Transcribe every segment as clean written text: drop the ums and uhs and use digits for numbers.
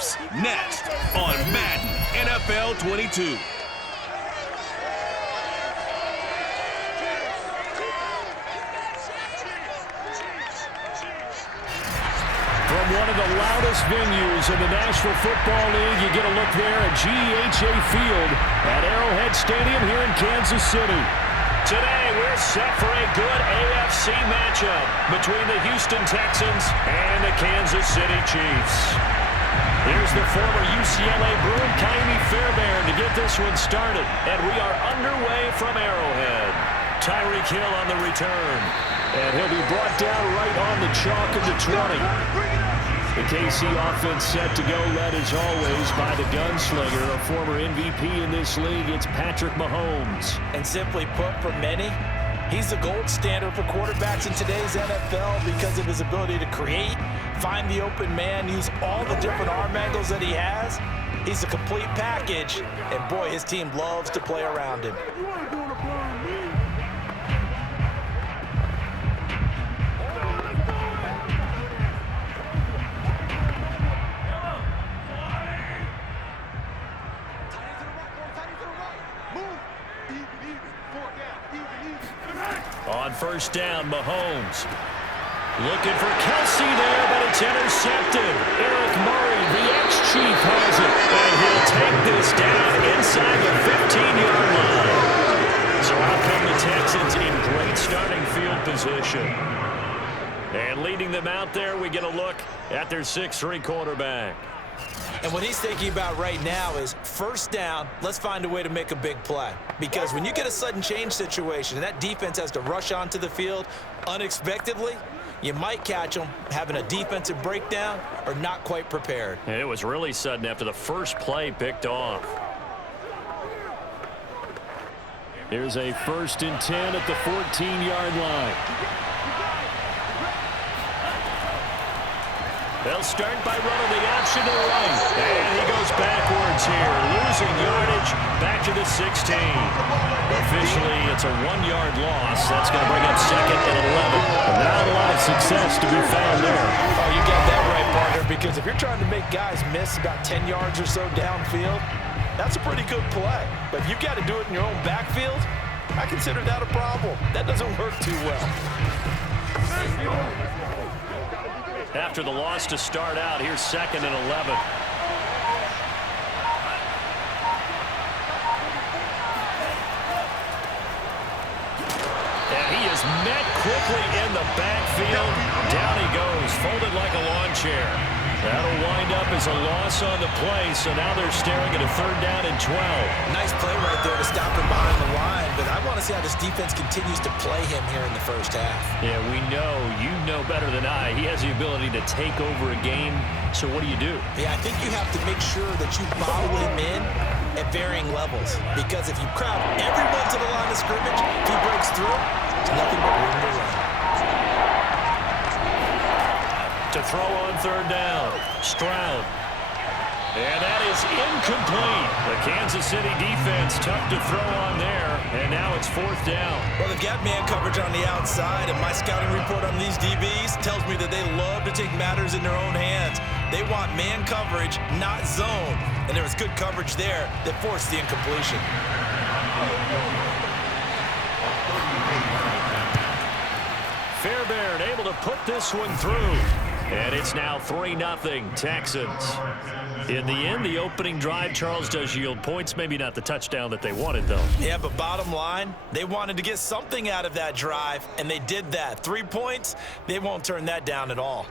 Chiefs, next on Madden NFL 22. From one of the loudest venues in the National Football League, you get a look there at GEHA Field at Arrowhead Stadium here in Kansas City. Today, we're set for a good AFC matchup between the Houston Texans and the Kansas City Chiefs. Here's the former UCLA Bruin, Kaimi Fairbairn, to get this one started. And we are underway from Arrowhead. Tyreek Hill on the return. And he'll be brought down right on the chalk of the 20. The KC offense set to go, led as always by the gunslinger, a former MVP in this league. It's Patrick Mahomes. And simply put, for many, he's the gold standard for quarterbacks in today's NFL because of his ability to create, find the open man, use all the different arm angles that he has. He's a complete package, and boy, his team loves to play around him. On first down, Mahomes. Looking for Kelce there, but it's intercepted. Eric Murray, the ex-Chief, has it. And he'll take this down inside the 15-yard line. So out come the Texans in great starting field position. And leading them out there, we get a look at their 6'3" quarterback. And what he's thinking about right now is first down, let's find a way to make a big play. Because when you get a sudden change situation and that defense has to rush onto the field unexpectedly, you might catch them having a defensive breakdown or not quite prepared. And it was really sudden after the first play picked off. Here's a 1st and 10 at the 14-yard line. They'll start by running the option to the right. And he goes backwards here, losing yardage back to the 16. Officially, it's a 1-yard loss. That's going to bring up 2nd and 11. Not a lot of success to be found there. Oh, you got that right, partner, because if you're trying to make guys miss about 10 yards or so downfield, that's a pretty good play. But if you've got to do it in your own backfield, I consider that a problem. That doesn't work too well. After the loss to start out, here's 2nd and 11. And he is met quickly in the backfield. Down he goes, folded like a lawn chair. That'll wind up as a loss on the play, so now they're staring at a 3rd down and 12. Nice play right there to stop him behind the line, but I want to see how this defense continues to play him here in the first half. Yeah, we know, you know better than I, he has the ability to take over a game, so what do? Yeah, I think you have to make sure that you bottle him in at varying levels, because if you crowd everyone to the line of scrimmage, if he breaks through, there's nothing but room to run. To throw on 3rd down, Stroud. And that is incomplete. The Kansas City defense tough to throw on there, and now it's 4th down. Well, they've got man coverage on the outside, and my scouting report on these DBs tells me that they love to take matters in their own hands. They want man coverage, not zone, and there was good coverage there that forced the incompletion. Fairbairn able to put this one through. And it's now 3-0 Texans. In the end, the opening drive, Charles, does yield points. Maybe not the touchdown that they wanted, though. Yeah, but bottom line, they wanted to get something out of that drive, and they did that. 3 points, they won't turn that down at all.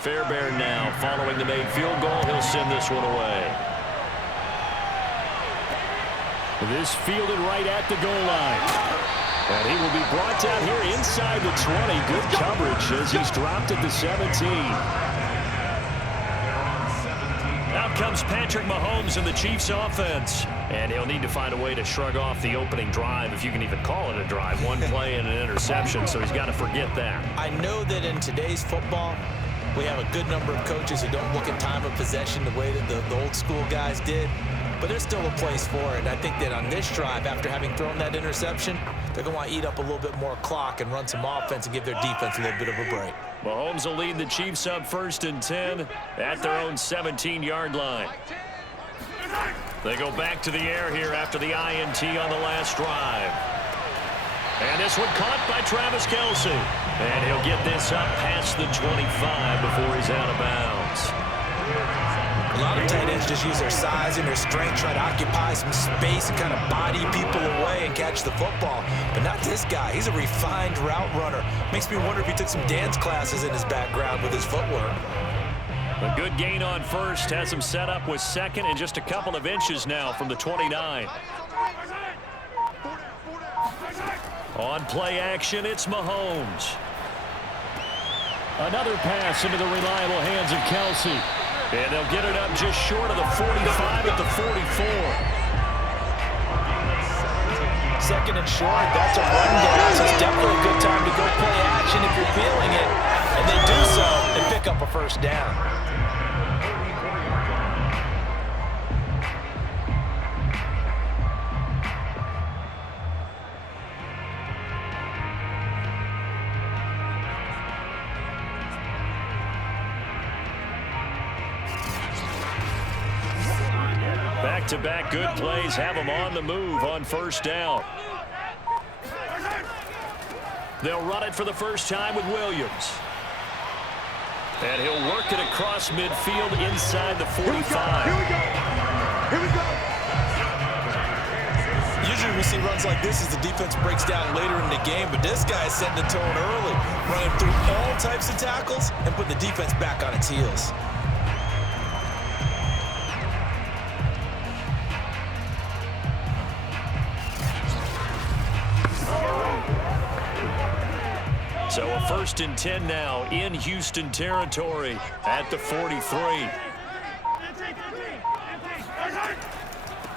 Fairbairn now following the made field goal. He'll send this one away. This fielded right at the goal line. And he will be brought down here inside the 20. Good coverage as he's dropped at the 17. Now comes Patrick Mahomes in the Chiefs offense. And he'll need to find a way to shrug off the opening drive, if you can even call it a drive. One play and an interception, so he's got to forget that. I know that in today's football, we have a good number of coaches who don't look at time of possession the way that the old school guys did. But there's still a place for it. And I think that on this drive, after having thrown that interception, they're going to want to eat up a little bit more clock and run some offense and give their defense a little bit of a break. Mahomes will lead the Chiefs up 1st and 10 at their own 17-yard line. They go back to the air here after the INT on the last drive. And this one caught by Travis Kelce. And he'll get this up past the 25 before he's out of bounds. A lot of tight ends just use their size and their strength, try to occupy some space and kind of body people away and catch the football. But not this guy. He's a refined route runner. Makes me wonder if he took some dance classes in his background with his footwork. A good gain on first. Has him set up with second and just a couple of inches now from the 29. On play action, it's Mahomes. Another pass into the reliable hands of Kelce. And they'll get it up just short of the 45 at the 44. Second and short, that's a run down. So it's definitely a good time to go play action if you're feeling it. And they do so and pick up a first down. Back-to-back good plays have them on the move on first down. They'll run it for the first time with Williams. And he'll work it across midfield inside the 45. Here we go. Usually we see runs like this as the defense breaks down later in the game, but this guy is setting the tone early, running through all types of tackles and putting the defense back on its heels. So a 1st and 10 now in Houston territory at the 43.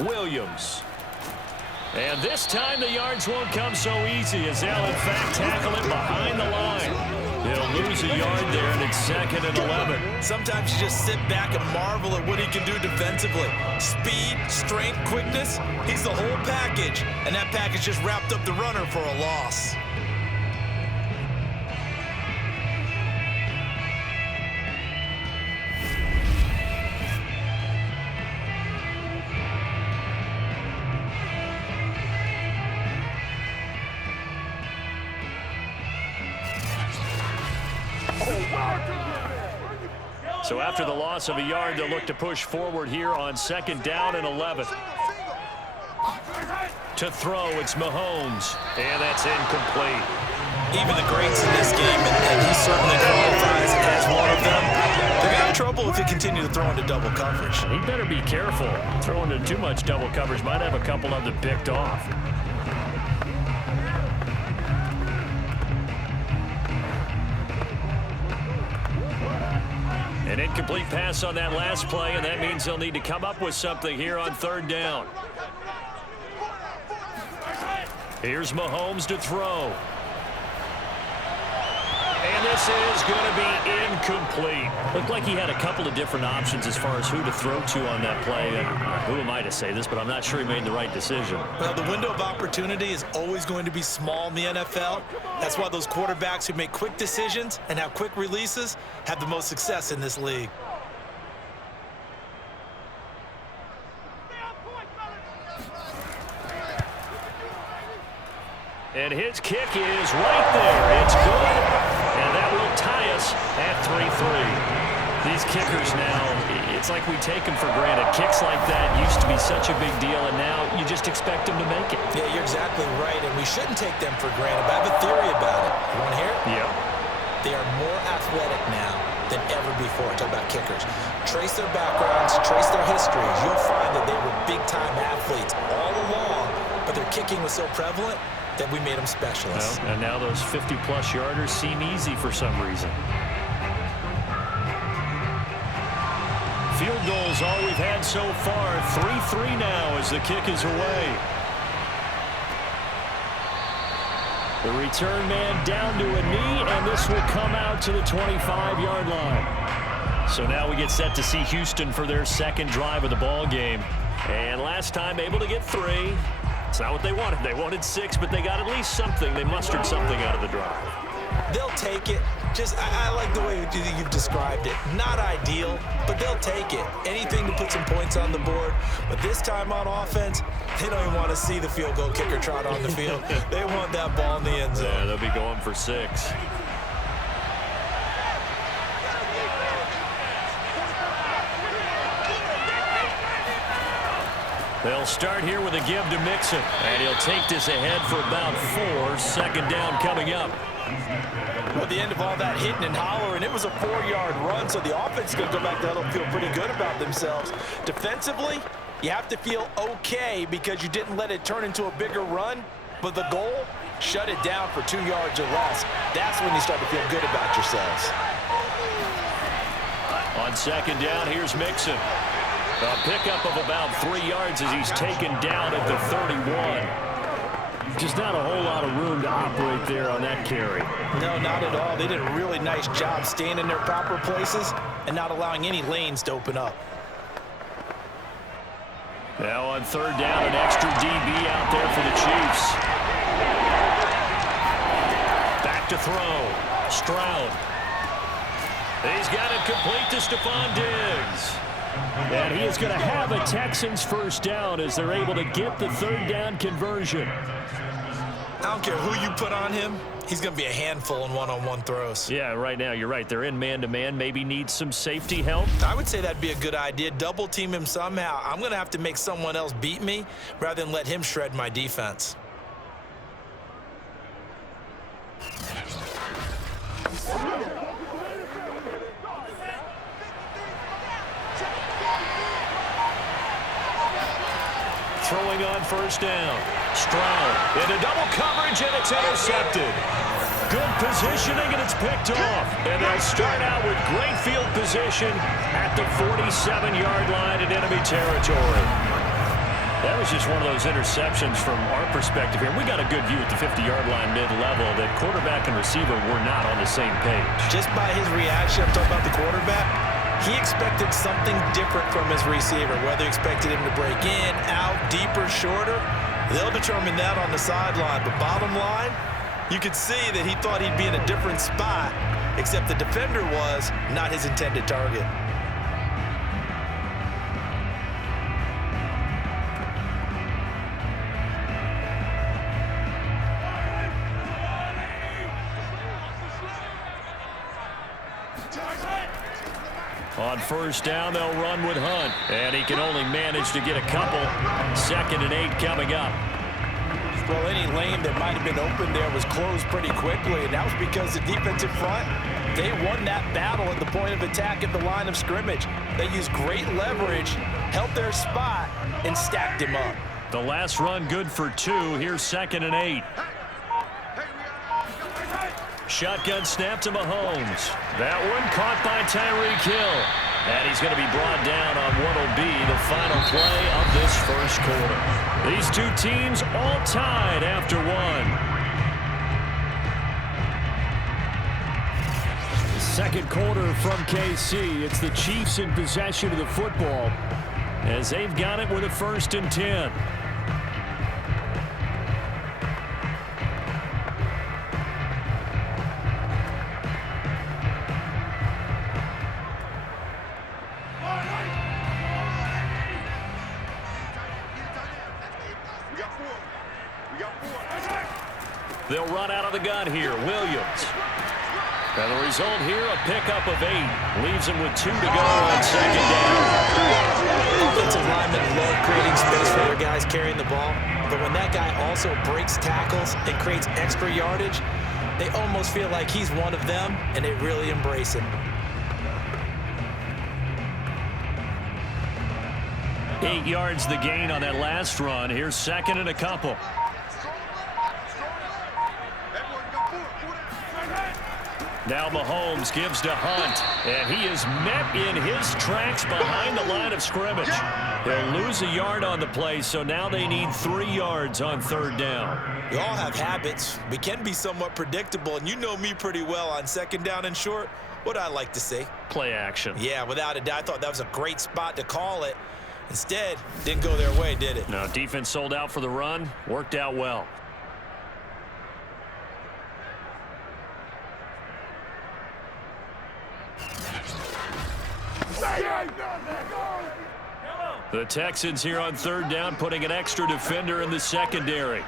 Williams. And this time the yards won't come so easy as they'll in fact tackle him behind the line. He'll lose a yard there and it's 2nd and 11. Sometimes you just sit back and marvel at what he can do defensively. Speed, strength, quickness, he's the whole package. And that package just wrapped up the runner for a loss. So after the loss of a yard, they'll look to push forward here on 2nd down and 11. To throw, it's Mahomes, and that's incomplete. Even the greats in this game, and he certainly qualifies as one of them, they're going to have trouble if they continue to throw into double coverage. He better be careful. Throwing into too much double coverage might have a couple of them picked off. An incomplete pass on that last play, and that means they'll need to come up with something here on 3rd down. Here's Mahomes to throw. And this is going to be incomplete. Looked like he had a couple of different options as far as who to throw to on that play. Who am I to say this, but I'm not sure he made the right decision. Well, the window of opportunity is always going to be small in the NFL. That's why those quarterbacks who make quick decisions and have quick releases have the most success in this league. And his kick is right there. It's good. And that will tie us at 3-3. These kickers now, it's like we take them for granted. Kicks like that used to be such a big deal, and now you just expect them to make it. Yeah, you're exactly right, and we shouldn't take them for granted, but I have a theory about it. You want to hear it? Yeah. They are more athletic now than ever before. Talk about kickers. Trace their backgrounds, trace their histories. You'll find that they were big-time athletes all along, but their kicking was so prevalent that we made them specialists. Well, and now those 50-plus yarders seem easy for some reason. Field goals all we've had so far. 3-3 now as the kick is away. The return man down to a knee, and this will come out to the 25-yard line. So now we get set to see Houston for their second drive of the ball game. And last time able to get 3. It's not what they wanted. They wanted 6, but they got at least something. They mustered something out of the drive. They'll take it. I like the way you've described it. Not ideal, but they'll take it. Anything to put some points on the board. But this time on offense, they don't even want to see the field goal kicker trot on the field. They want that ball in the end zone. Yeah, they'll be going for 6. They'll start here with a give to Mixon, and he'll take this ahead for about 4. Second down coming up. At the end of all that hitting and hollering, it was a 4-yard run, so the offense is going to go back there and feel pretty good about themselves. Defensively, you have to feel okay because you didn't let it turn into a bigger run, but the goal, shut it down for 2 yards or less. That's when you start to feel good about yourselves. On second down, here's Mixon. A pickup of about 3 yards as he's taken down at the 31. Just not a whole lot of room to operate there on that carry. No, not at all. They did a really nice job staying in their proper places and not allowing any lanes to open up. Now on third down, an extra DB out there for the Chiefs. Back to throw. Stroud. He's got it complete to Stephon Diggs. And he is going to have a Texans first down as they're able to get the third down conversion. I don't care who you put on him. He's going to be a handful in one-on-one throws. Yeah, right now, you're right. They're in man-to-man. Maybe need some safety help. I would say that'd be a good idea. Double team him somehow. I'm going to have to make someone else beat me rather than let him shred my defense. Throwing on first down. Stroud into double coverage, and it's intercepted. Good positioning, and it's picked off. And they'll start out with great field position at the 47-yard line in enemy territory. That was just one of those interceptions from our perspective here. We got a good view at the 50-yard line mid-level that quarterback and receiver were not on the same page. Just by his reaction, I'm talking about the quarterback, he expected something different from his receiver, whether he expected him to break in, out, deeper, shorter. They'll determine that on the sideline. But bottom line, you could see that he thought he'd be in a different spot, except the defender was not his intended target. On first down, they'll run with Hunt. And he can only manage to get a couple. 2nd and 8 coming up. Well, any lane that might have been open there was closed pretty quickly, and that was because the defensive front, they won that battle at the point of attack at the line of scrimmage. They used great leverage, held their spot, and stacked him up. The last run good for 2. Here's 2nd and 8. Shotgun snap to Mahomes. That one caught by Tyreek Hill. And he's going to be brought down on what will be the final play of this first quarter. These two teams all tied after 1. Second quarter from KC. It's the Chiefs in possession of the football as they've got it with a 1st and 10. They'll run out of the gun here. Williams. And the result here, a pickup of 8. Leaves them with 2 to go on second down. Offensive linemen love creating space for their guys carrying the ball. But when that guy also breaks tackles and creates extra yardage, they almost feel like he's one of them, and they really embrace him. 8 yards the gain on that last run. Here's 2nd and a couple. Now Mahomes gives to Hunt, and he is met in his tracks behind the line of scrimmage. He'll lose a yard on the play, so now they need 3 yards on 3rd down. We all have habits. We can be somewhat predictable, and you know me pretty well on 2nd down and short. What I like to see? Play action. Yeah, without a doubt. I thought that was a great spot to call it. Instead, didn't go their way, did it? No, defense sold out for the run. Worked out well. The Texans here on 3rd down, putting an extra defender in the secondary.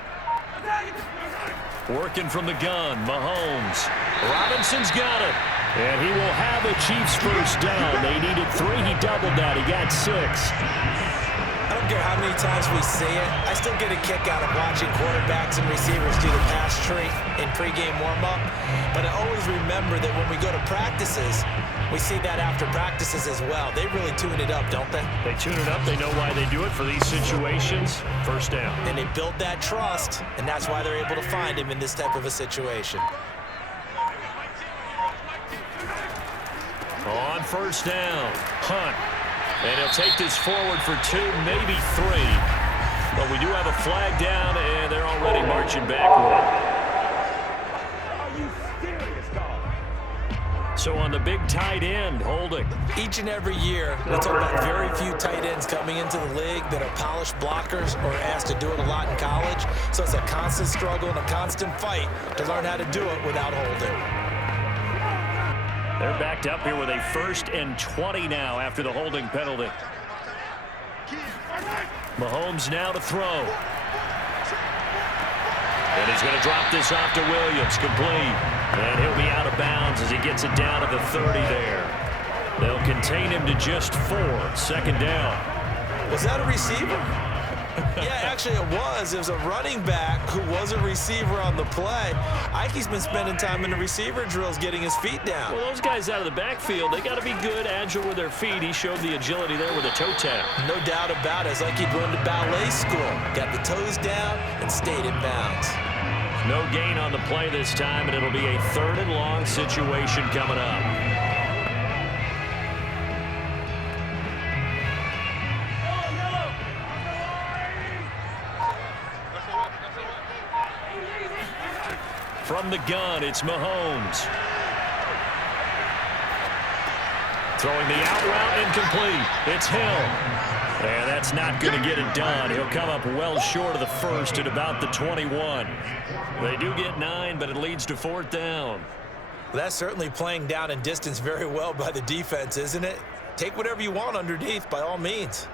Working from the gun, Mahomes. Robinson's got it. And he will have the Chiefs first down. They needed 3. He doubled that. He got 6. I don't care how many times we see it. I still get a kick out of watching quarterbacks and receivers do the pass tree in pregame warm-up. But I always remember that when we go to practices, we see that after practices as well. They really tune it up, don't they? They tune it up. They know why they do it for these situations. First down. And they build that trust, and that's why they're able to find him in this type of a situation. On 1st down, Hunt. And he'll take this forward for 2, maybe 3. But we do have a flag down, and they're already marching backward. Are you serious, dog? So on the big tight end, holding. Each and every year, we talk about very few tight ends coming into the league that are polished blockers or asked to do it a lot in college. So it's a constant struggle and a constant fight to learn how to do it without holding. They're backed up here with a 1st and 20 now after the holding penalty. Mahomes now to throw. And he's going to drop this off to Williams, complete. And he'll be out of bounds as he gets it down to the 30 there. They'll contain him to just 4. 2nd down. Was that a receiver? Yeah, actually it was. It was a running back who was a receiver on the play. Ike's been spending time in the receiver drills getting his feet down. Well, those guys out of the backfield, they got to be good, agile with their feet. He showed the agility there with a toe tap. No doubt about it. It's like he'd run to ballet school. Got the toes down and stayed in bounds. No gain on the play this time, and it'll be a 3rd and long situation coming up. From the gun, it's Mahomes. Throwing the out route, incomplete. It's Hill. And that's not going to get it done. He'll come up well short of the 1st at about the 21. They do get 9, but it leads to 4th down. Well, that's certainly playing down and distance very well by the defense, isn't it? Take whatever you want underneath, by all means.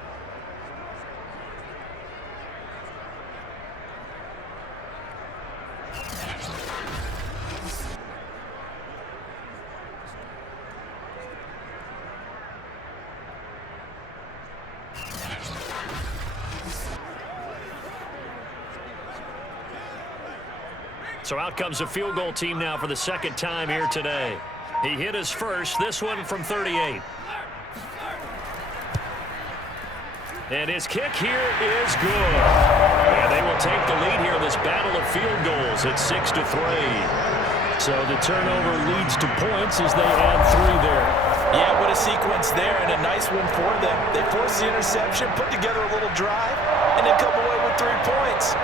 So out comes the field goal team now for the 2nd time here today. He hit his first, this one from 38. And his kick here is good. And they will take the lead here in this battle of field goals at 6-3. So the turnover leads to points as they add 3 there. Yeah, what a sequence there, and a nice one for them. They forced the interception, put together a little drive, and then come away with 3 points.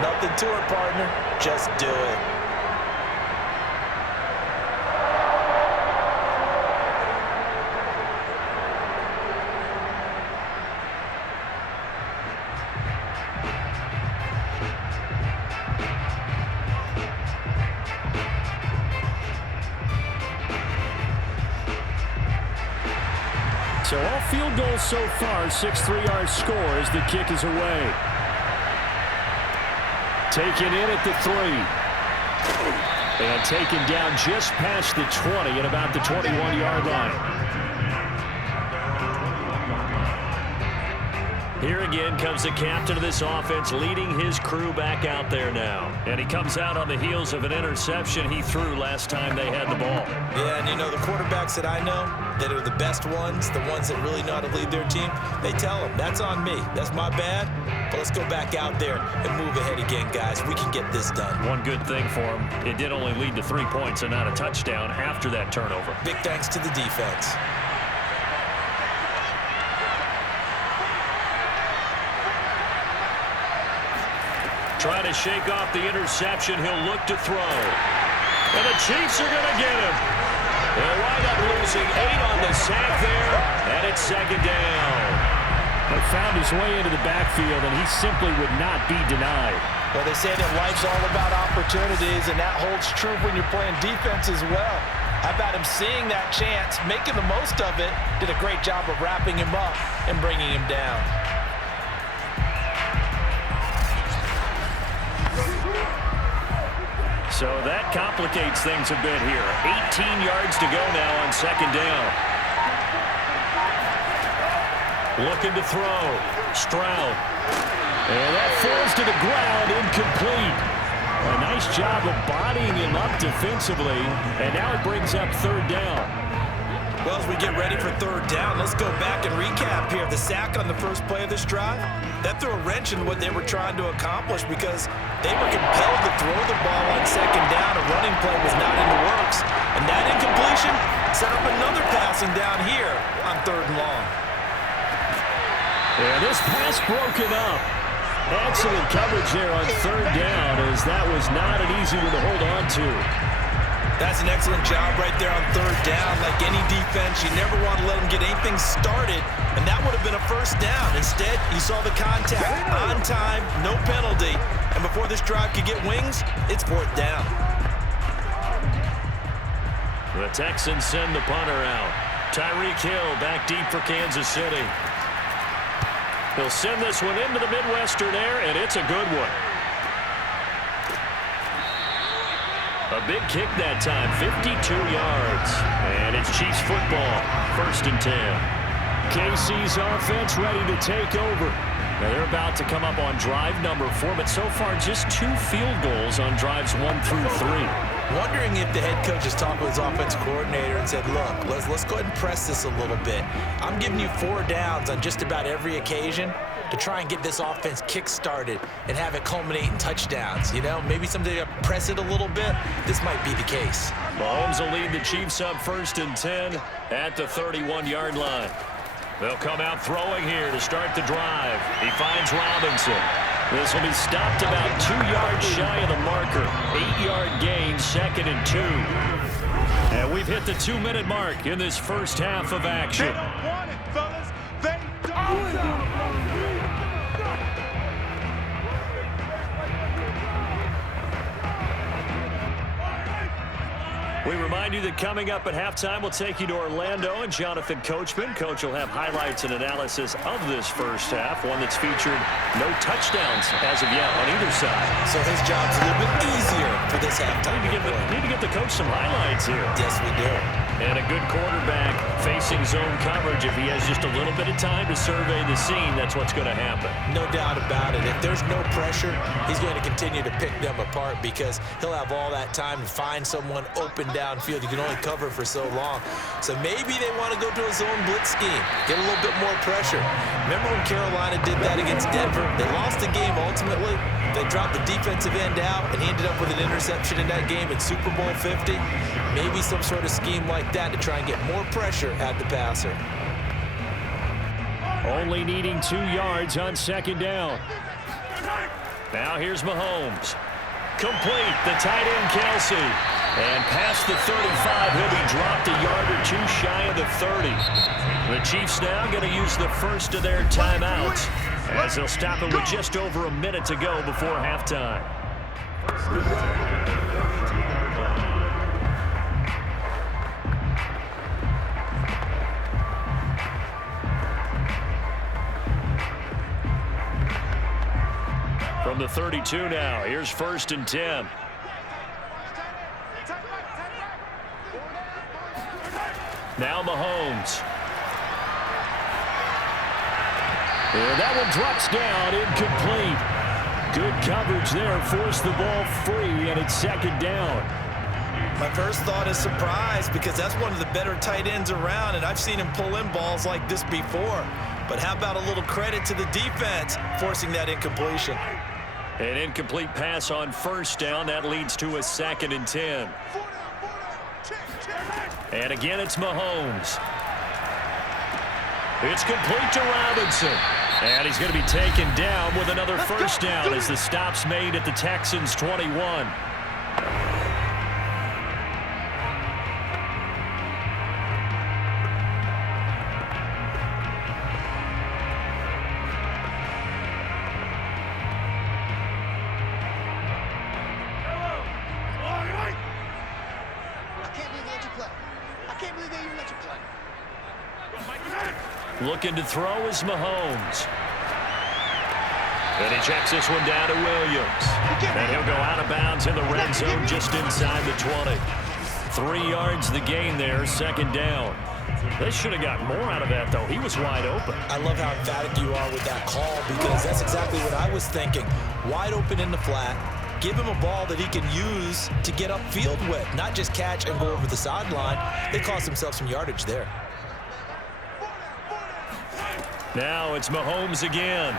Nothing to it, partner. Just do it. So all field goals so far, 6 3-yard scores. The kick is away. Taken in at the 3. And taken down just past the 20 at about the 21-yard line. Here again comes the captain of this offense, leading his crew back out there now. And he comes out on the heels of an interception he threw last time they had the ball. Yeah, and you know, the quarterbacks that I know, that are the best ones, the ones that really know how to lead their team, they tell them, that's on me. That's my bad. But let's go back out there and move ahead again, guys. We can get this done. One good thing for him, it did only lead to 3 points and not a touchdown after that turnover. Big thanks to the defense. Trying to shake off the interception. He'll look to throw. And the Chiefs are going to get him. They'll wind up losing 8 on the sack there, and it's second down. He found his way into the backfield, and he simply would not be denied. Well, they say that life's all about opportunities, and that holds true when you're playing defense as well. How about him seeing that chance, making the most of it, did a great job of wrapping him up and bringing him down. So that complicates things a bit here. 18 yards to go now on second down. Looking to throw. Stroud. And that falls to the ground, incomplete. A nice job of bodying him up defensively. And now it brings up third down. Well, as we get ready for third down, let's go back and recap here. The sack on the first play of this drive, that threw a wrench in what they were trying to accomplish because they were compelled to throw the ball on second down. A running play was not in the works. And that incompletion set up another passing down here on third and long. And this pass broken up. Excellent coverage there on third down, as that was not an easy one to hold on to. That's an excellent job right there on third down. Like any defense, you never want to let them get anything started, and that would have been a first down. Instead, you saw the contact on time, no penalty, and before this drive could get wings, it's fourth down. The Texans send the punter out. Tyreek Hill back deep for Kansas City. He'll send this one into the Midwestern air, and it's a good one. A big kick that time, 52 yards. And it's Chiefs football, 1st and 10. KC's offense ready to take over. Now they're about to come up on drive number 4, but so far just 2 field goals on drives 1 through 3. Wondering if the head coach has talked with his offensive coordinator and said, look, let's go ahead and press this a little bit. I'm giving you 4 downs on just about every occasion to try and get this offense kick-started and have it culminate in touchdowns. You know, maybe someday to press it a little bit. This might be the case. Mahomes will lead the Chiefs up 1st and 10 at the 31-yard line. They'll come out throwing here to start the drive. He finds Robinson. This will be stopped about 2 yards shy of the marker. 8-yard gain, 2nd and 2. And we've hit the 2-minute mark in this first half of action. They don't want it, fellas. They don't. We remind you that coming up at halftime, we'll take you to Orlando and Jonathan Coachman. Coach will have highlights and analysis of this first half, one that's featured no touchdowns as of yet on either side. So his job's a little bit easier for this halftime. Need to get the coach some highlights here. Yes, we do. And a good quarterback facing zone coverage. If he has just a little bit of time to survey the scene, that's what's going to happen. No doubt about it. If there's no pressure, he's going to continue to pick them apart because he'll have all that time to find someone open downfield. You can only cover for so long. So maybe they want to go to a zone blitz scheme, get a little bit more pressure. Remember when Carolina did that against Denver? They lost the game ultimately. They dropped the defensive end out, and he ended up with an interception in that game in Super Bowl 50. Maybe some sort of scheme like that to try and get more pressure at the passer. Only needing 2 yards on second down. Now here's Mahomes. Complete, the tight end Kelce. And past the 35, he'll be dropped a yard or 2 shy of the 30. The Chiefs now going to use the first of their timeouts, as they'll stop it with just over a minute to go before halftime. From the 32 now, here's 1st and 10. Now Mahomes. And that one drops down, incomplete. Good coverage there, forced the ball free, and it's second down. My first thought is surprise, because that's one of the better tight ends around, and I've seen him pull in balls like this before. But how about a little credit to the defense forcing that incompletion? An incomplete pass on first down. That leads to a 2nd and 10. And again, it's Mahomes. It's complete to Robinson. And he's going to be taken down with another first down as the stop's made at the Texans' 21. Looking to throw is Mahomes. And he checks this one down to Williams. And he'll go out of bounds in the red zone just inside the 20. 3 yards the gain there, 2nd down. They should have got more out of that, though. He was wide open. I love how emphatic you are with that call, because that's exactly what I was thinking. Wide open in the flat. Give him a ball that he can use to get upfield with, not just catch and go over the sideline. They cost themselves some yardage there. Now it's Mahomes again.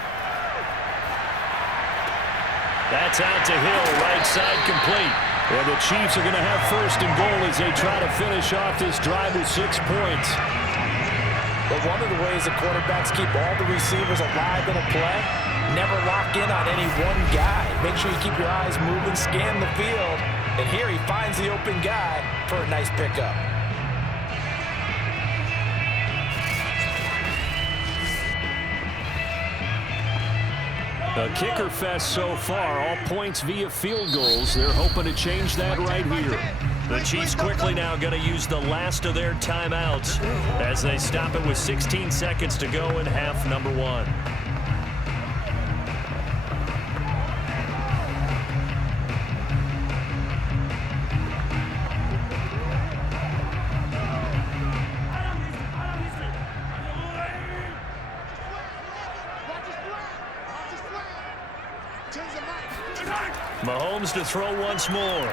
That's out to Hill, right side complete. And the Chiefs are going to have 1st and goal as they try to finish off this drive with 6 points. But one of the ways the quarterbacks keep all the receivers alive in a play, never lock in on any one guy. Make sure you keep your eyes moving, scan the field. And here he finds the open guy for a nice pickup. A kicker fest so far, all points via field goals. They're hoping to change that right here. The Chiefs quickly now going to use the last of their timeouts as they stop it with 16 seconds to go in half number 1. Mahomes to throw once more.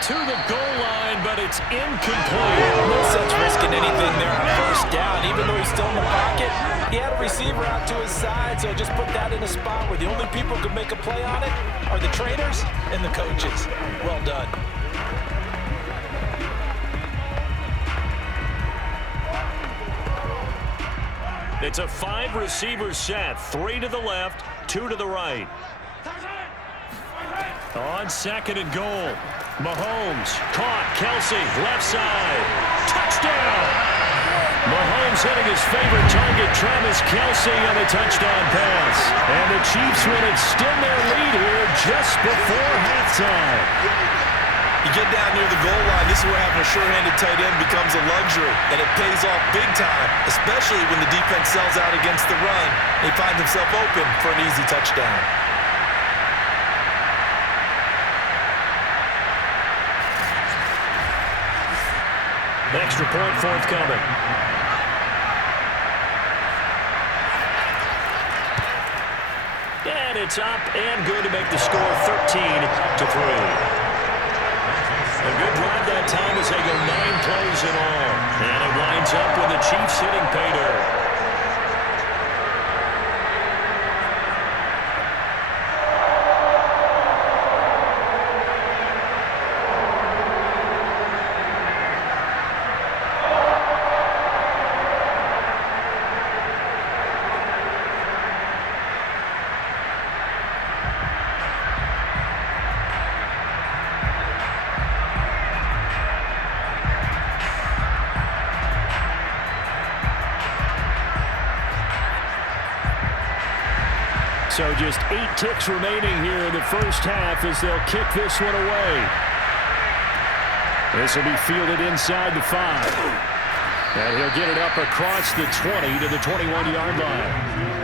To the goal line, but it's incomplete. No sense risking anything there on 1st down. Even though he's still in the pocket, he had a receiver out to his side, so just put that in a spot where the only people who can make a play on it are the trainers and the coaches. Well done. It's a 5-receiver set. 3 to the left, 2 to the right. On 2nd and goal. Mahomes caught. Kelce, left side. Touchdown! Mahomes hitting his favorite target, Travis Kelce, on the touchdown pass. And the Chiefs will extend their lead here just before halftime. You get down near the goal line, this is where having a sure-handed tight end becomes a luxury, and it pays off big time, especially when the defense sells out against the run. He finds himself open for an easy touchdown. Extra point forthcoming. And it's up and good to make the score 13-3. A good drive that time as they go 9 plays in all. And it winds up with the Chiefs hitting pay dirt. So just 8 ticks remaining here in the first half as they'll kick this one away. This will be fielded inside the 5. And he'll get it up across the 20 to the 21-yard line.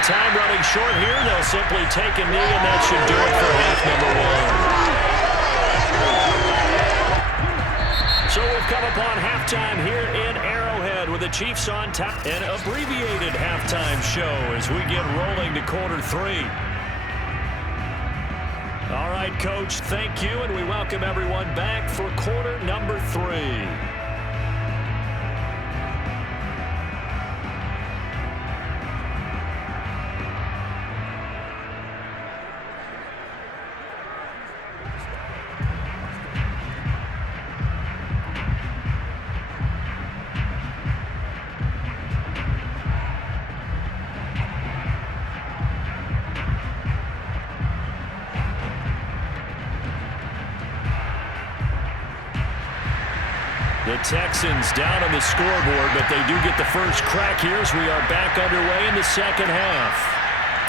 with time running short here, they'll simply take a knee, and that should do it for half number one. So we've come upon halftime here in Arrowhead with the Chiefs on top. An abbreviated halftime show as we get rolling to quarter three. All right, Coach, thank you, and we welcome everyone back for quarter number three. The Texans down on the scoreboard, but they do get the first crack here as we are back underway in the second half.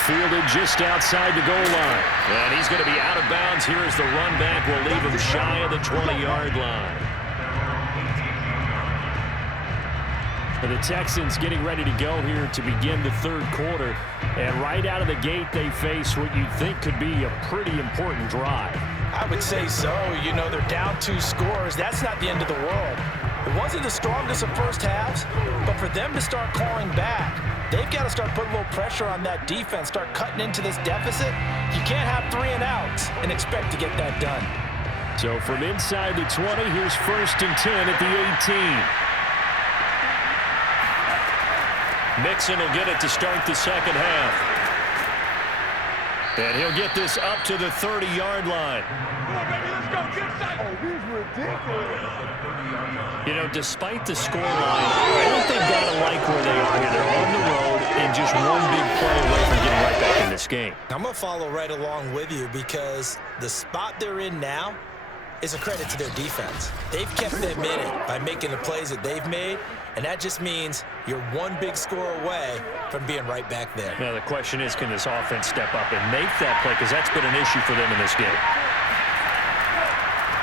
Fielded just outside the goal line. And he's going to be out of bounds here as the run back will leave him shy of the 20-yard line. And the Texans getting ready to go here to begin the third quarter. And right out of the gate, they face what you'd think could be a pretty important drive. I would say so. You know, they're down 2 scores. That's not the end of the world. It wasn't the strongest of first halves, but for them to start clawing back, they've got to start putting a little pressure on that defense, start cutting into this deficit. You can't have 3 and outs and expect to get that done. So from inside the 20, here's 1st and 10 at the 18. Mixon will get it to start the second half. And he'll get this up to the 30-yard line. You know, despite the scoreline, I think they've got to like where they are here. They're on the road and just one big play away from getting right back in this game. I'm going to follow right along with you because the spot they're in now is a credit to their defense. They've kept them in it by making the plays that they've made, and that just means you're one big score away from being right back there. Now, the question is, can this offense step up and make that play? Because that's been an issue for them in this game.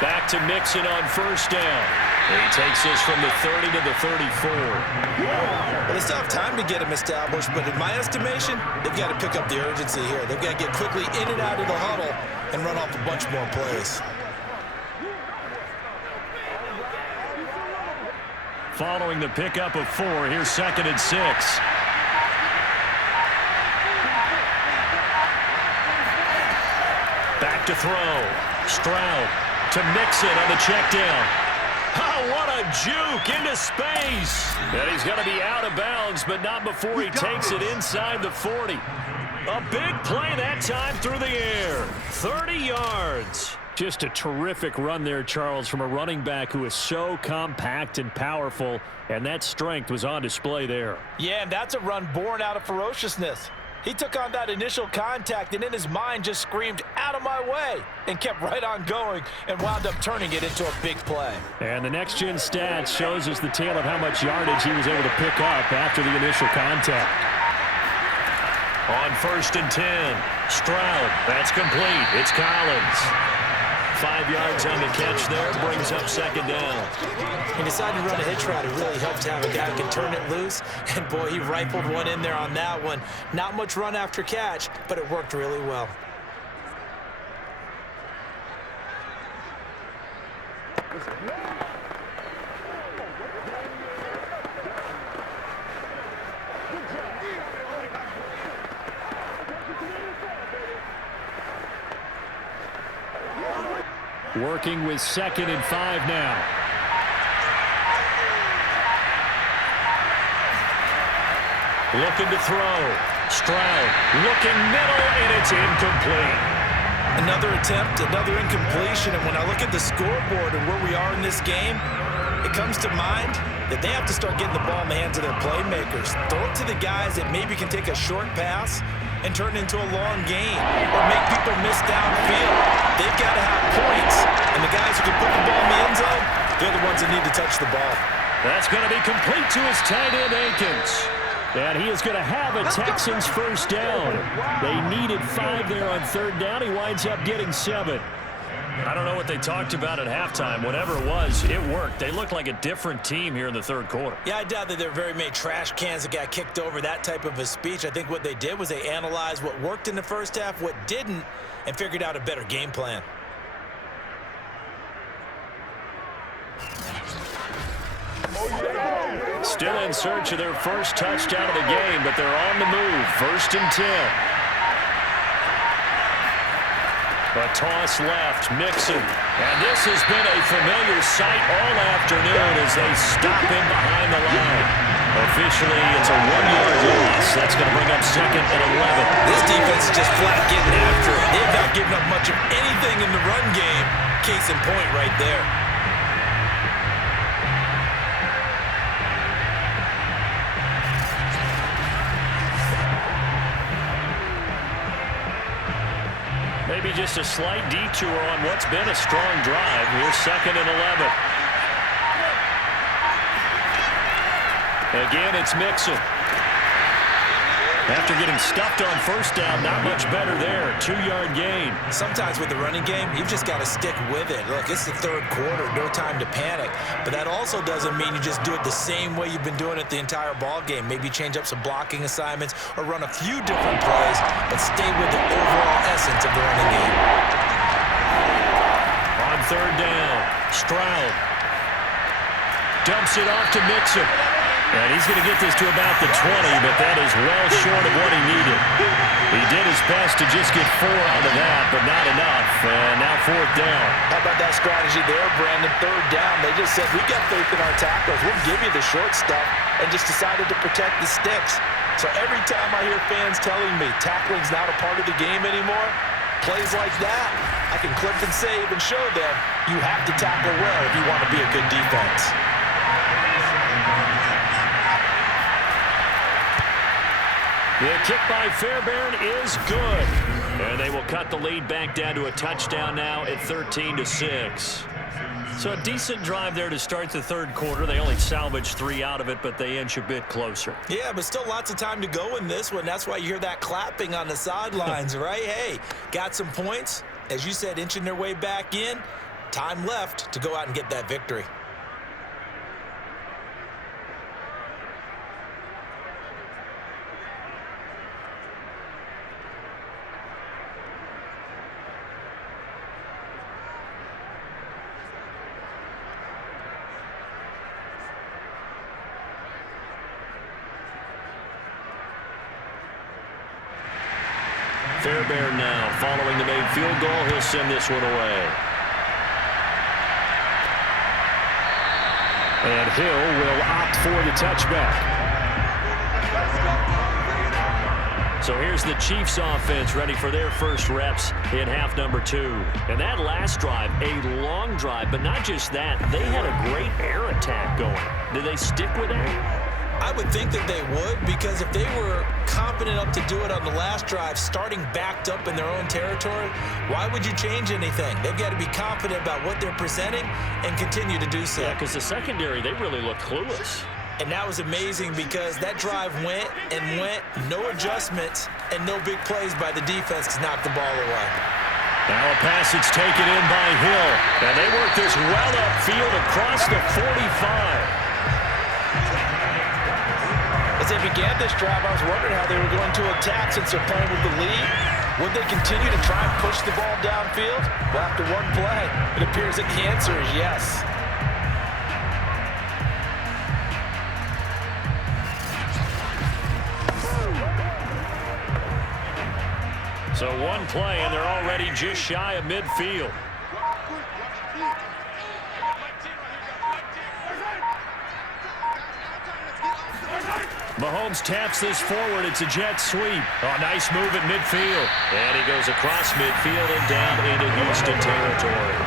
Back to Mixon on 1st down. He takes this from the 30 to the 34. Well, they still have time to get him established, but in my estimation, they've got to pick up the urgency here. They've got to get quickly in and out of the huddle and run off a bunch more plays. Following the pickup of 4, here's 2nd and 6. Back to throw. Stroud to Mixon on the check down. Oh, what a juke into space. And he's going to be out of bounds, but not before he takes it inside the 40. A big play that time through the air. 30 yards. Just a terrific run there, Charles, from a running back who is so compact and powerful, and that strength was on display there. Yeah, and that's a run born out of ferociousness. He took on that initial contact and in his mind just screamed, "Out of my way," and kept right on going and wound up turning it into a big play. And the next-gen stats shows us the tale of how much yardage he was able to pick up after the initial contact. On 1st and 10, Stroud, that's complete. It's Collins. 5 yards on the catch there, brings up 2nd down. He decided to run a hitch route. It really helped to have a guy who can turn it loose. And, boy, he rifled one in there on that one. Not much run after catch, but it worked really well. Working with 2nd and 5 now. Looking to throw. Stroud looking middle, and it's incomplete. Another attempt, another incompletion, and when I look at the scoreboard and where we are in this game, it comes to mind that they have to start getting the ball in the hands of their playmakers. Throw it to the guys that maybe can take a short pass and turn it into a long game or make people miss downfield. They've got to have points, and the guys who can put the ball in the end zone, they're the ones that need to touch the ball. That's going to be complete to his tight end, Akins. And he is going to have a Texans 1st down. They needed 5 there on 3rd down. He winds up getting 7. I don't know what they talked about at halftime. Whatever it was, it worked. They looked like a different team here in the third quarter. Yeah, I doubt that there were very many trash cans that got kicked over, that type of a speech. I think what they did was they analyzed what worked in the first half, what didn't, and figured out a better game plan. Still in search of their first touchdown of the game, but they're on the move. 1st and 10. A toss left, Mixon. And this has been a familiar sight all afternoon as they stop him behind the line. Officially, it's a 1-yard loss. That's going to bring up 2nd and 11. This defense is just flat getting after it. They've not given up much of anything in the run game. Case in point right there. Maybe just a slight detour on what's been a strong drive. Here's 2nd and 11. Again, it's Mixon. After getting stuffed on 1st down, not much better there. 2-yard gain. Sometimes with the running game, you've just got to stick with it. Look, it's the third quarter, no time to panic. But that also doesn't mean you just do it the same way you've been doing it the entire ball game. Maybe change up some blocking assignments or run a few different plays, but stay with the overall essence of the running game. On 3rd down, Stroud dumps it off to Mixon. And he's going to get this to about the 20, but that is well short of what he needed. He did his best to just get 4 out of that, but not enough. And now 4th down. How about that strategy there, Brandon? 3rd down. They just said, we got faith in our tacklers. We'll give you the short stuff, and just decided to protect the sticks. So every time I hear fans telling me tackling's not a part of the game anymore, plays like that, I can clip and save and show them you have to tackle well if you want to be a good defense. The kick by Fairbairn is good. And they will cut the lead back down to a touchdown now at 13-6. So a decent drive there to start the third quarter. They only salvaged 3 out of it, but they inch a bit closer. Yeah, but still lots of time to go in this one. That's why you hear that clapping on the sidelines, right? Hey, got some points. As you said, inching their way back in. Time left to go out and get that victory. Fairbairn now, following the made field goal, he'll send this one away. And Hill will opt for the touchback. So here's the Chiefs offense ready for their first reps in half number 2. And that last drive, a long drive, but not just that, they had a great air attack going. Did they stick with that? I would think that they would, because if they were confident enough to do it on the last drive, starting backed up in their own territory, why would you change anything? They've got to be confident about what they're presenting and continue to do so. Yeah, because the secondary, they really looked clueless. And that was amazing because that drive went and went, no adjustments, and no big plays by the defense to knock the ball away. Now a pass that's taken in by Hill. And they work this well upfield across the 45. As they began this drive, I was wondering how they were going to attack since they're playing with the lead. Would they continue to try and push the ball downfield? Well, after one play, it appears that the answer is yes. So one play, and they're already just shy of midfield. Mahomes taps this forward. It's a jet sweep. Oh, nice move at midfield. And he goes across midfield and down into Houston territory.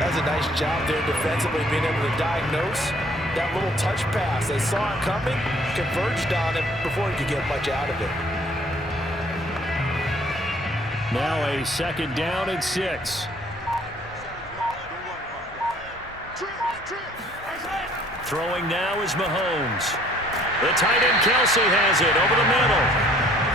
That's a nice job there defensively, being able to diagnose that little touch pass. They saw it coming, converged on it before he could get much out of it. Now a 2nd down and 6. Throwing now is Mahomes. The tight end Kelce has it over the middle.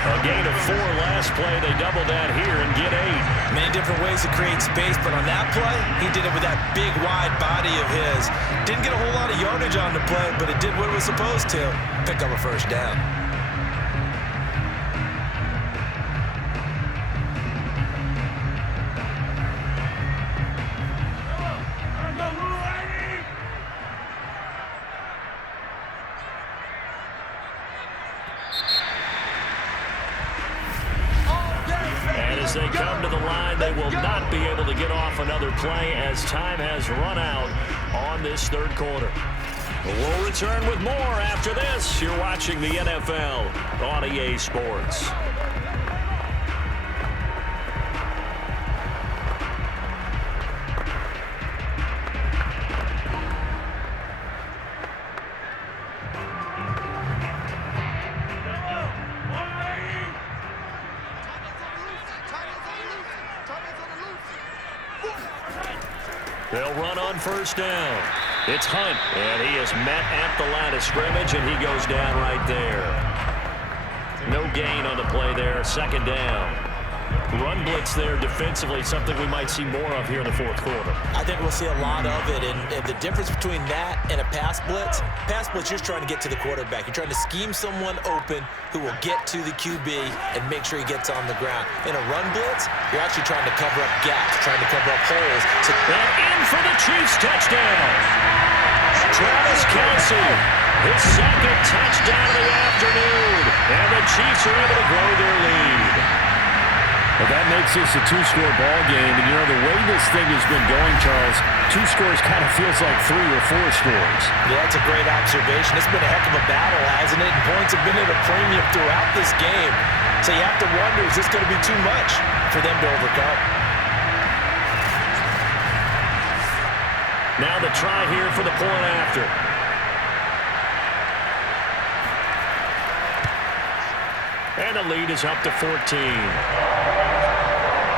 A gain of 4 last play. They double that here and get 8. Many different ways to create space, but on that play, he did it with that big, wide body of his. Didn't get a whole lot of yardage on the play, but it did what it was supposed to. Pick up a first down. As they come to the line, they will not be able to get off another play as time has run out on this third quarter. We'll return with more after this. You're watching the NFL on EA Sports. They'll run on first down. It's Hunt, and he is met at the line of scrimmage, and he goes down right there. No gain on the play there. Second down. Run blitz there defensively, something we might see more of here in the fourth quarter. I think we'll see a lot of it, and the difference between that and a pass blitz, you're trying to get to the quarterback. You're trying to scheme someone open who will get to the QB and make sure he gets on the ground. In a run blitz, you're actually trying to cover up gaps, trying to cover up holes. And in for the Chiefs touchdown. Kelce, his second touchdown of the afternoon, and the Chiefs are able to grow their lead. Well, that makes this a 2-score ball game, and you know the way this thing has been going, Charles, 2 scores kind of feels like 3 or 4 scores. Yeah, that's a great observation. It's been a heck of a battle, hasn't it? And points have been at a premium throughout this game. So you have to wonder, is this going to be too much for them to overcome? Now the try here for the point after. And the lead is up to 14.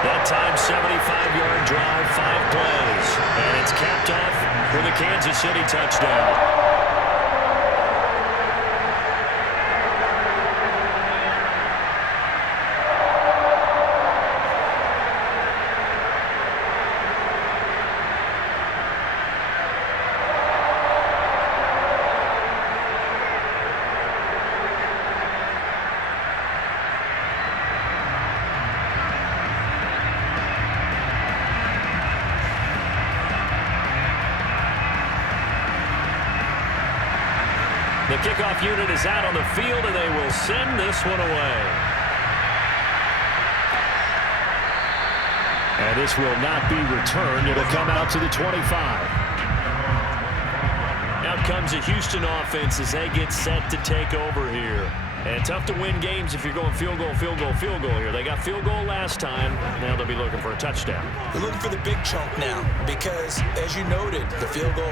That time, 75-yard drive, 5 plays. And it's capped off with a Kansas City touchdown. The kickoff unit is out on the field, and they will send this one away. And this will not be returned. It'll come out to the 25. Out comes the Houston offense as they get set to take over here. And tough to win games if you're going field goal, field goal, field goal here. They got field goal last time. Now they'll be looking for a touchdown. They're looking for the big chunk now because, as you noted, the field goal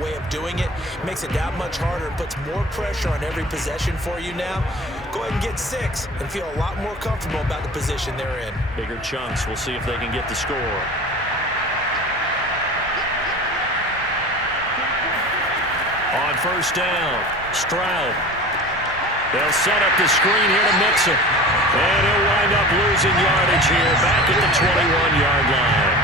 way of doing it makes it that much harder and puts more pressure on every possession for you now. Go ahead and get 6 and feel a lot more comfortable about the position they're in. Bigger chunks. We'll see if they can get the score. On first down, Stroud. They'll set up the screen here to Mixon. And he'll wind up losing yardage here back at the 21-yard line.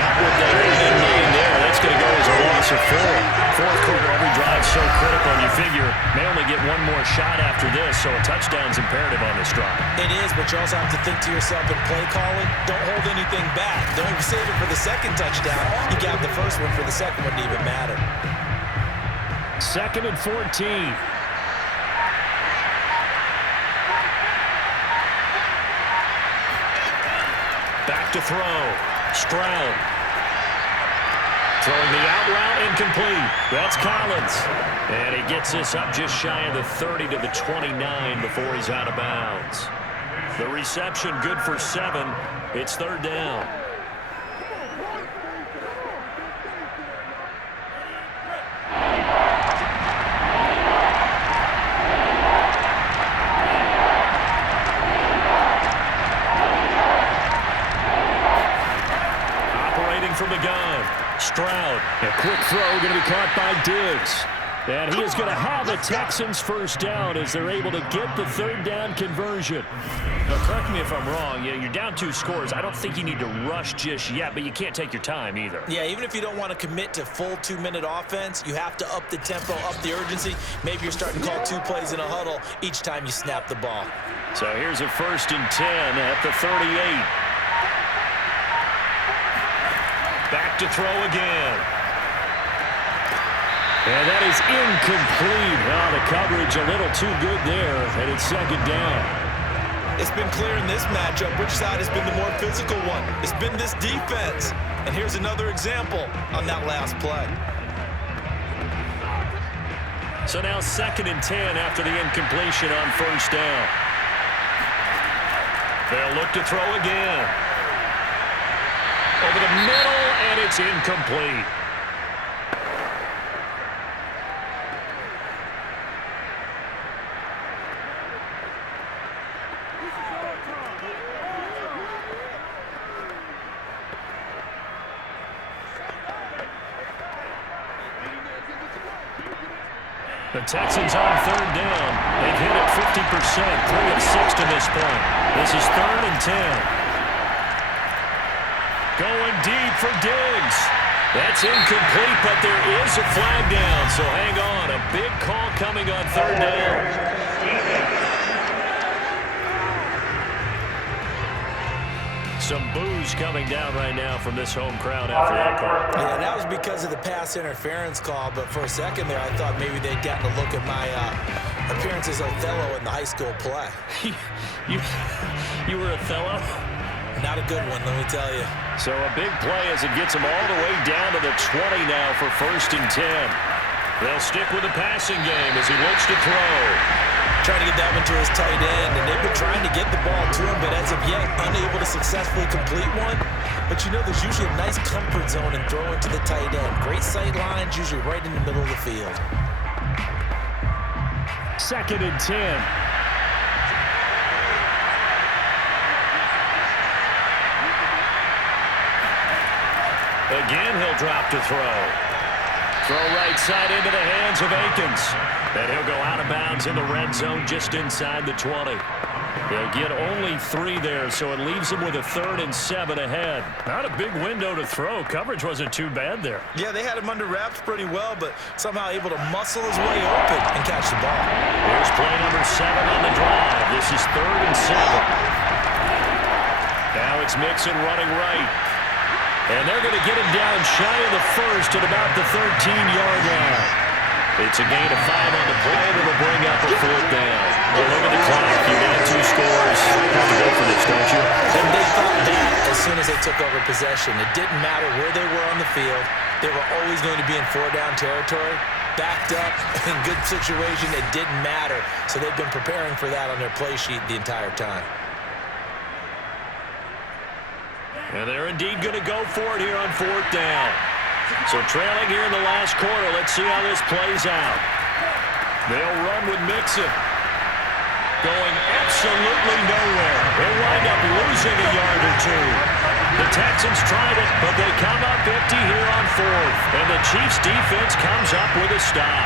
Not what they had in mind there. That's going to go as a loss of 4. Fourth quarter, every drive so critical, and you figure may only get one more shot after this, so a touchdown's imperative on this drive. It is, but you also have to think to yourself in play calling, don't hold anything back. Don't even save it for the second touchdown. You got the first one for the second one to even matter. 2nd and 14. Back to throw. Stroud. Throwing the out route incomplete. That's Collins. And he gets this up just shy of the 30 to the 29 before he's out of bounds. The reception good for 7. It's third down. From the gun, Stroud. A quick throw going to be caught by Diggs. And he is going to have a Texans first down as they're able to get the third down conversion. Now, correct me if I'm wrong. Yeah, you're down 2 scores. I don't think you need to rush just yet, but you can't take your time either. Yeah, even if you don't want to commit to full 2-minute offense, you have to up the tempo, up the urgency. Maybe you're starting to call 2 plays in a huddle each time you snap the ball. So here's a 1st and 10 at the 38. Back to throw again. And that is incomplete. Oh, the coverage a little too good there, and it's 2nd down. It's been clear in this matchup which side has been the more physical one. It's been this defense. And here's another example on that last play. So now 2nd and 10 after the incompletion on 1st down. They'll look to throw again. Over the middle, and it's incomplete. The Texans on 3rd down. They've hit it 50%, 3 of 6 to this point. This is 3rd and 10. Going deep for Diggs. That's incomplete, but there is a flag down, so hang on. A big call coming on 3rd down. Some boos coming down right now from this home crowd after that call. Yeah, that was because of the pass interference call, but for a second there I thought maybe they'd gotten a look at my appearance as Othello in the high school play. You were Othello? Not a good one, let me tell you. So a big play as it gets them all the way down to the 20 now for 1st and 10. They'll stick with the passing game as he looks to throw. Trying to get that one to his tight end, and they've been trying to get the ball to him, but as of yet, unable to successfully complete one. But you know, there's usually a nice comfort zone in throwing to the tight end. Great sight lines, usually right in the middle of the field. 2nd and 10. Again, he'll drop to throw. Throw right side into the hands of Akins. And he'll go out of bounds in the red zone just inside the 20. He'll get only 3 there, so it leaves him with a 3rd and 7 ahead. Not a big window to throw. Coverage wasn't too bad there. Yeah, they had him under wraps pretty well, but somehow able to muscle his way open and catch the ball. Here's play number 7 on the drive. This is 3rd and 7. Now it's Mixon running right. And they're going to get him down shy of the 1st at about the 13-yard line. It's a gain of 5 on the play, and it'll bring up a 4th down. Well, look at the clock. You're down 2 scores. You have to go for this, don't you? And they thought that as soon as they took over possession. It didn't matter where they were on the field. They were always going to be in 4-down territory. Backed up, in good situation, it didn't matter. So they've been preparing for that on their play sheet the entire time. And they're indeed going to go for it here on 4th down. So trailing here in the last quarter. Let's see how this plays out. They'll run with Mixon. Going absolutely nowhere. They'll wind up losing a yard or 2. The Texans tried it, but they come up empty here on 4th. And the Chiefs' defense comes up with a stop.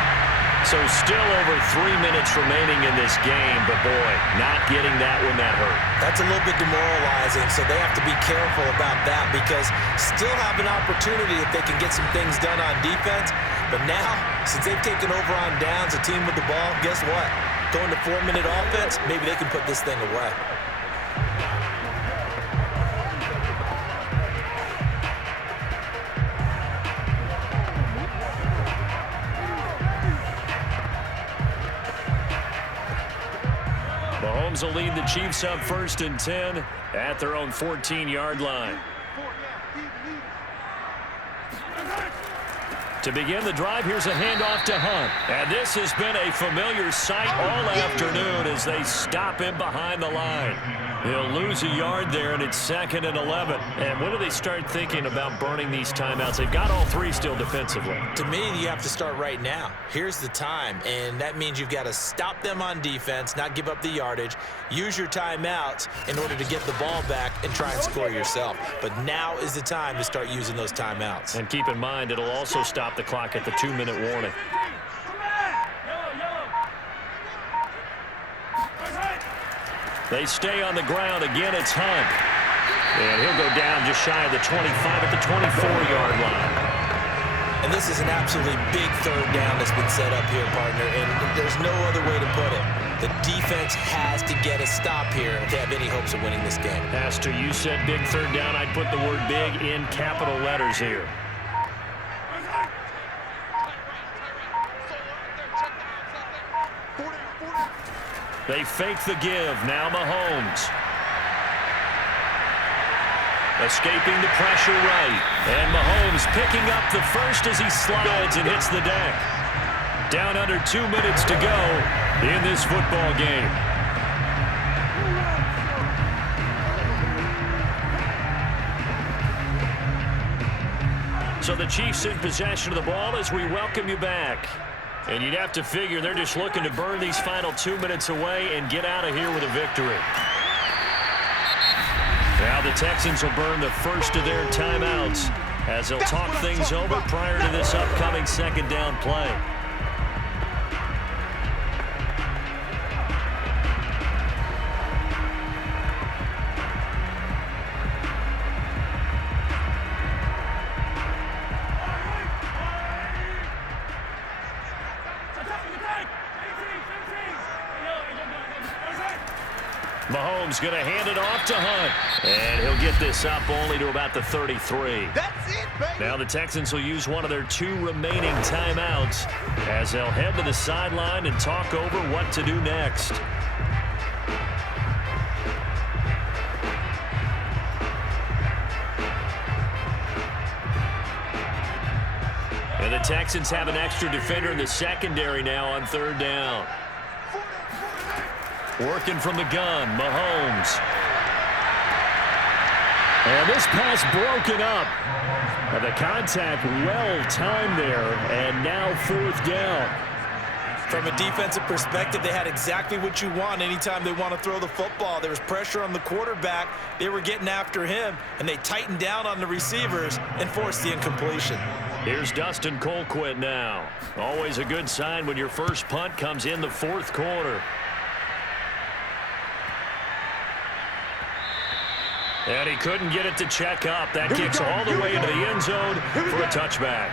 So still over 3 minutes remaining in this game, but boy, not getting that one that hurt. That's a little bit demoralizing, so they have to be careful about that because still have an opportunity if they can get some things done on defense. But now, since they've taken over on downs, a team with the ball, guess what? Going to 4-minute offense, maybe they can put this thing away. Mahomes will lead the Chiefs up 1st and 10 at their own 14-yard line. To begin the drive, here's a handoff to Hunt. And this has been a familiar sight all afternoon as they stop him behind the line. He'll lose a yard there, and it's 2nd and 11. And when do they start thinking about burning these timeouts? They've got all 3 still defensively. To me, you have to start right now. Here's the time, and that means you've got to stop them on defense, not give up the yardage, use your timeouts in order to get the ball back and try and score yourself. But now is the time to start using those timeouts. And keep in mind, it'll also stop the clock at the 2-minute warning. They stay on the ground. Again, it's Hunt. And he'll go down just shy of the 25 at the 24-yard line. And this is an absolutely big third down that's been set up here, partner, and there's no other way to put it. The defense has to get a stop here if they have any hopes of winning this game. Has to. You said big third down. I'd put the word big in capital letters here. They fake the give. Now Mahomes. Escaping the pressure right. And Mahomes picking up the first as he slides and hits the deck. Down under 2 minutes to go in this football game. So the Chiefs in possession of the ball as we welcome you back. And you'd have to figure they're just looking to burn these final 2 minutes away and get out of here with a victory. Now the Texans will burn the first of their timeouts as they'll talk things over prior to this upcoming second down play. Mahomes going to hand it off to Hunt. And he'll get this up only to about the 33. That's it, baby. Now the Texans will use one of their 2 remaining timeouts as they'll head to the sideline and talk over what to do next. And the Texans have an extra defender in the secondary now on third down. Working from the gun, Mahomes. And this pass broken up. And the contact well timed there, and now fourth down. From a defensive perspective, they had exactly what you want anytime they want to throw the football. There was pressure on the quarterback. They were getting after him, and they tightened down on the receivers and forced the incompletion. Here's Dustin Colquitt now. Always a good sign when your first punt comes in the fourth quarter. And he couldn't get it to check up. That kicks all the way into the end zone for a touchback.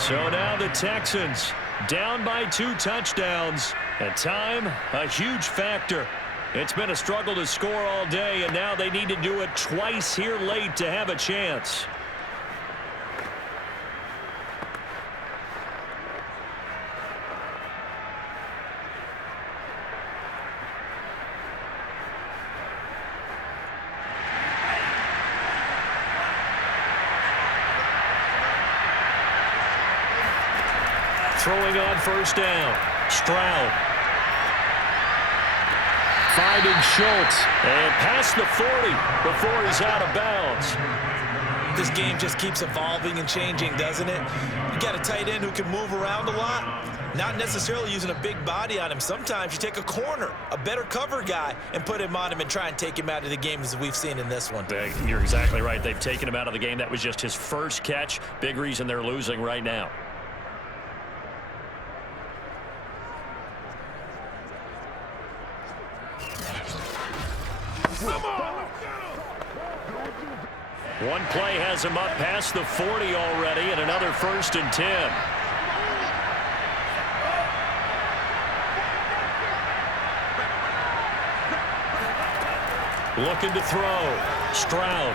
So now the Texans down by 2 touchdowns. And time, a huge factor. It's been a struggle to score all day, and now they need to do it twice here late to have a chance. Throwing on first down, Stroud. Finding Schultz, and past the 40 before he's out of bounds. This game just keeps evolving and changing, doesn't it? You got a tight end who can move around a lot, not necessarily using a big body on him. Sometimes you take a corner, a better cover guy, and put him on him and try and take him out of the game, as we've seen in this one. You're exactly right. They've taken him out of the game. That was just his first catch. Big reason they're losing right now. One play has him up past the 40 already, and another 1st and 10. Looking to throw. Stroud.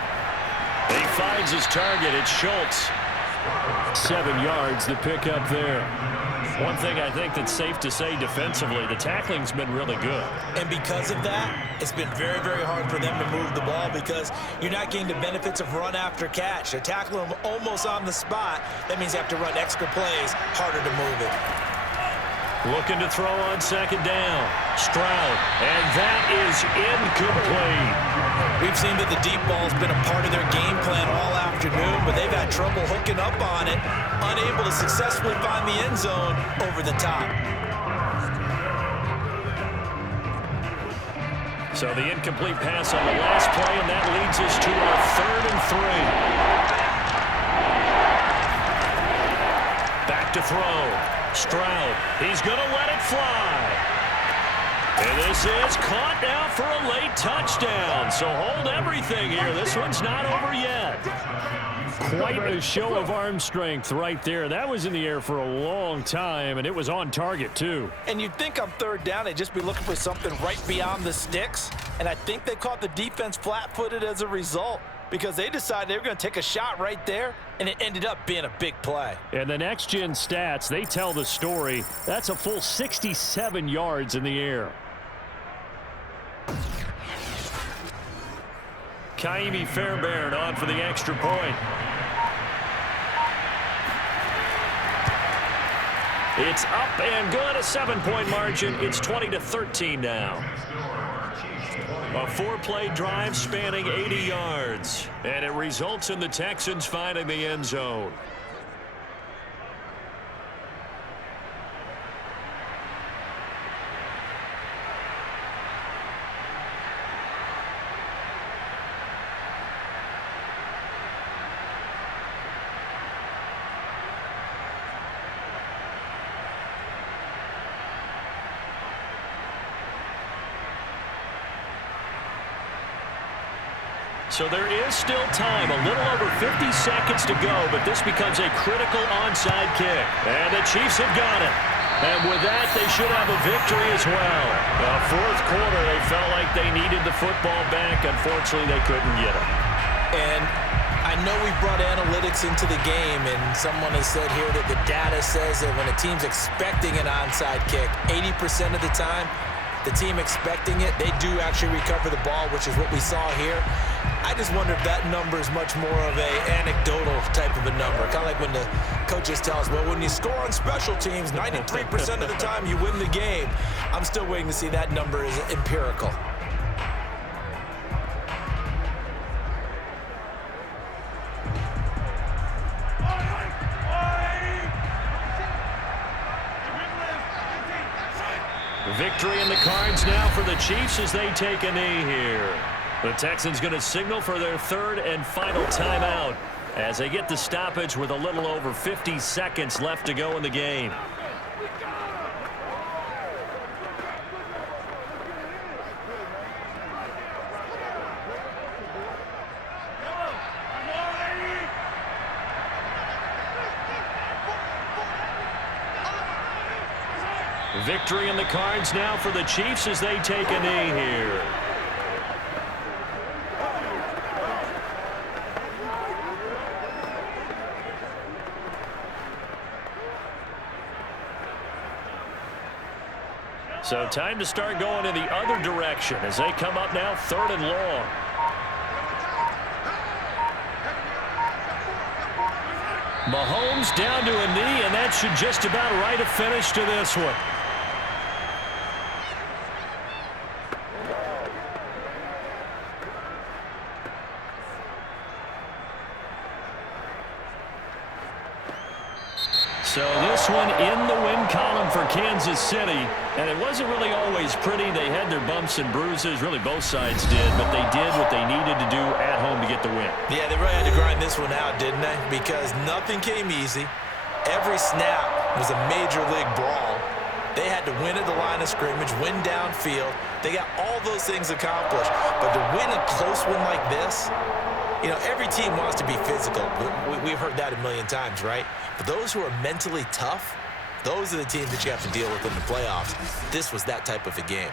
He finds his target. It's Schultz. 7 yards to pick up there. One thing I think that's safe to say defensively, the tackling's been really good. And because of that, it's been very, very hard for them to move the ball because you're not getting the benefits of run after catch. They're tackling them almost on the spot. That means they have to run extra plays, harder to move it. Looking to throw on second down. Stroud, and that is incomplete. We've seen that the deep ball's been a part of their game plan all afternoon, but they've had trouble hooking up on it, unable to successfully find the end zone over the top. So the incomplete pass on the last play, and that leads us to our 3rd and 3. Back to throw. Stroud, he's going to let it fly. And this is caught now for a late touchdown. So hold everything here. This one's not over yet. Quite a show of arm strength right there. That was in the air for a long time, and it was on target, too. And you'd think on third down they'd just be looking for something right beyond the sticks. And I think they caught the defense flat-footed as a result because they decided they were going to take a shot right there, and it ended up being a big play. And the next-gen stats, they tell the story. That's a full 67 yards in the air. Kaimi Fairbairn on for the extra point. It's up and good, a 7-point margin. It's 20-13 now. A 4-play drive spanning 80 yards. And it results in the Texans finding the end zone. So there is still time, a little over 50 seconds to go, but this becomes a critical onside kick. And the Chiefs have got it. And with that, they should have a victory as well. The fourth quarter, they felt like they needed the football back. Unfortunately, they couldn't get it. And I know we brought analytics into the game, and someone has said here that the data says that when a team's expecting an onside kick, 80% of the time, the team expecting it, they do actually recover the ball, which is what we saw here. I just wonder if that number is much more of a anecdotal type of a number. Kind of like when the coaches tell us, well, when you score on special teams, 93% of the time you win the game. I'm still waiting to see that number is empirical. Victory in the cards now for the Chiefs as they take a knee here. The Texans going to signal for their third and final timeout as they get the stoppage with a little over 50 seconds left to go in the game. Victory in the cards now for the Chiefs as they take a knee here. So time to start going in the other direction as they come up now third and long. Mahomes down to a knee, and that should just about write a finish to this one. So this one in the win column for Kansas City, and it wasn't really always pretty. They had their bumps and bruises, really both sides did, but they did what they needed to do at home to get the win. Yeah, they really had to grind this one out, didn't they? Because nothing came easy. Every snap was a major league brawl. They had to win at the line of scrimmage, win downfield. They got all those things accomplished. But to win a close one like this, you know, every team wants to be physical. We've heard that a million times, right? But those who are mentally tough, those are the teams that you have to deal with in the playoffs. This was that type of a game.